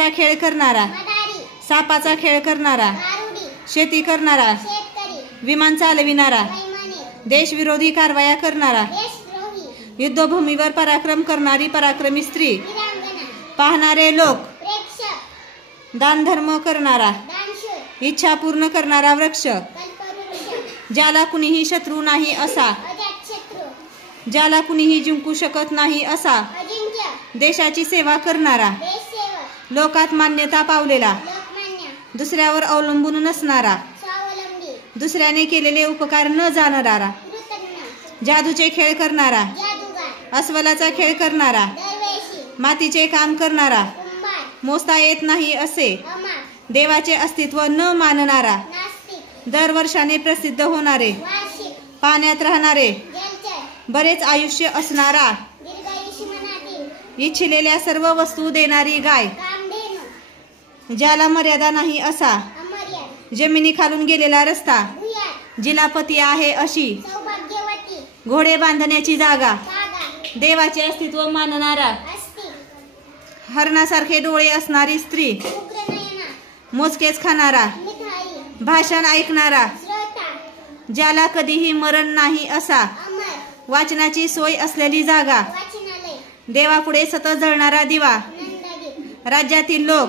सापाचा खेळ करणारा, सापाचा खेळ करणारा, शेती करणारा, विमान चालविणारा, देशविरोधी कारवाया करणारा, युद्धभूमीवर पराक्रम करणारी पराक्रमी स्त्री, पाहणारे लोक, दानधर्म करणारा, इच्छा पूर्ण करणारा वृक्ष, ज्याला कुणीही शत्रू नाही असा, ज्याला कुणीही जिंकू शकत नाही असा, देशाची सेवा करणारा, लोकात मान्यता पावलेला, दुसऱ्यावर अवलंबून नसणारा, दुसऱ्याने केलेले उपकार न जाणणारा, जादूचे खेळ करणारा, अस्वलाचा खेळ करणारा, मातीचे काम करणारा, मोजता येत नाही असे, देवाचे अस्तित्व न मानणारा, दरवर्षाने प्रसिद्ध होणारे, पाण्यात राहणारे, बरेच आयुष्य असणारा, इच्छिलेल्या सर्व वस्तू देणारी गाय, ज्याला मर्यादा नाही असा, जमिनी खालून गेलेला रस्ता, जिला पती आहे अशी, घोडे बांधण्याची जागा, देवाचे अस्तित्व मानणारा, हरणासारखे डोळे असणारी स्त्री, मोजकेच खाणारा, भाषण ऐकणारा, ज्याला कधीही मरण नाही असा, वाचनाची सोय असलेली जागा, देवापुढे सतत जळणारा दिवा, राज्यातील लोक,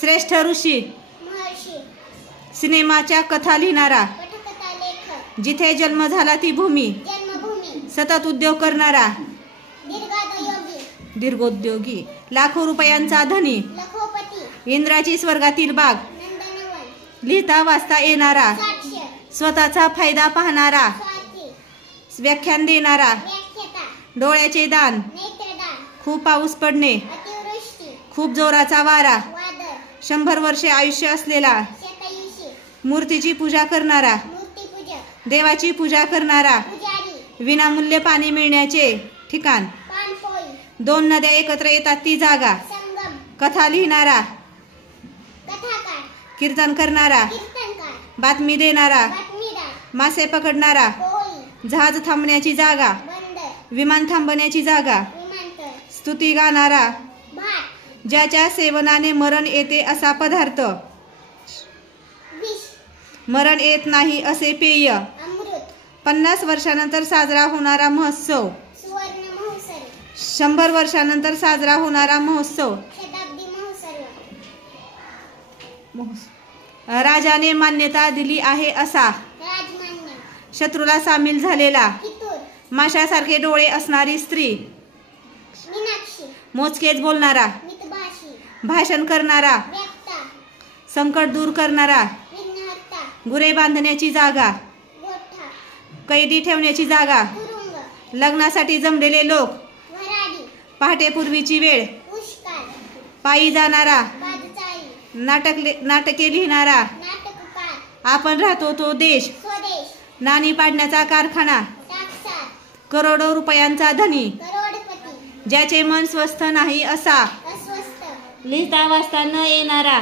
श्रेष्ठ ऋषी, सिनेमाच्या कथा लिहिणारा, जिथे जन्म झाला ती भूमी, सतत उद्योग करणारा, दीर्घोद्योगी, लाखो रुपयांचा धनी, इंद्राची स्वर्गातील बाग, लिहिता वाचता येणारा, स्वतःचा फायदा पाहणारा, व्याख्यान देणारा, डोळ्याचे दान, खूप पाऊस पडणे, खूप जोराचा वारा, 100 वर्षे आयुष्य असलेला, मूर्तीची पूजा करणारा, देवाची पूजा करणारा, विनामूल्य पाणी मिळण्याचे ठिकाण, 2 नद्या एकत्र येतात ती जागा, कथा लिहिणारा, कीर्तन करणारा, बातमी देणारा, मासे पकडणारा, जहाज थांबण्याची जागा, विमान थांबण्याची जागा, स्तुती गाणारा, ज्याच्या सेवनाने मरण येते असा पदार्थ, मरण येत नाही असे पेय, 50 वर्षानंतर साजरा होणारा महोत्सव, 100 वर्षानंतर साजरा होणारा महोत्सव, राजाने मान्यता दिली आहे असा, शत्रूला सामील झालेला, माशासारखे डोळे असणारी स्त्री, मोजकेच बोलणारा, भाषण करणारा, संकट दूर करणारा, गुरे बांधण्याची जागा, कैदी ठेवण्याची जागा, लग्नासाठी जमलेले लोक, पहाटेपूर्वीची वेळ, पायी जाणारा, नाटके लिहिणारा, आपण राहतो तो देश, नाणी पाडण्याचा कारखाना, करोडो रुपयांचा धनी, ज्याचे मन स्वस्थ नाही असा, लिहिता वाचता न येणारा,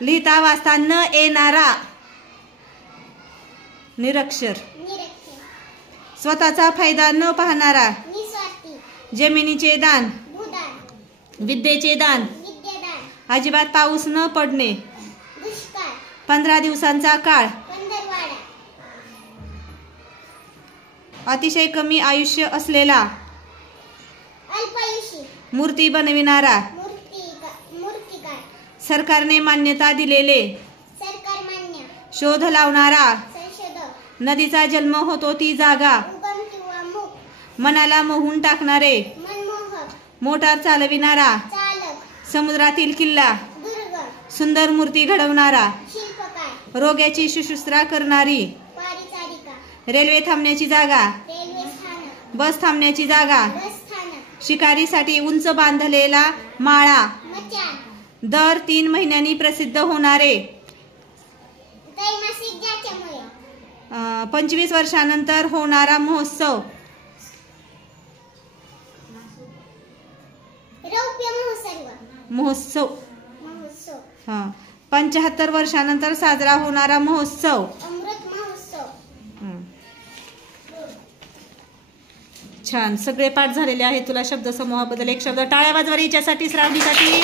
लिहिता वाचता न येणारा, निरक्षर, स्वतःचा फायदा न पाहणारा, जमिनीचे दान, विद्येचे दान, अजिबात पाऊस न पडणे, 15 दिवसांचा काळ, अतिशय कमी आयुष्य असलेला, मूर्ती बनविणारा, सरकारने मान्यता दिलेले, शोध लावणारा, नदीचा जन्म होतो ती जागा, मनाला मोहून टाकणारे, मोटार चालविणारा, समुद्रातील किल्ला, सुंदर मूर्ती घडवणारा, रोग्याची शुश्रूषा करणारी, रेल्वे थांबण्याची जागा, बस थांबण्याची जागा, शिकारीसाठी उंच बांधलेला माळा, दर 3 महिन्यांनी प्रसिद्ध होणारे, 25 वर्षानंतर होणारा महोत्सव, महोत्सव, 25 75 वर्षानंतर साजरा होणारा महोत्सव. अमृत महोत्सव. छान, सगळे पाठ झालेले आहेत. तुला शब्दसमूहाबद्दल एक शब्द टाळ्या वाजवा हिच्यासाठी, श्रावणीसाठी.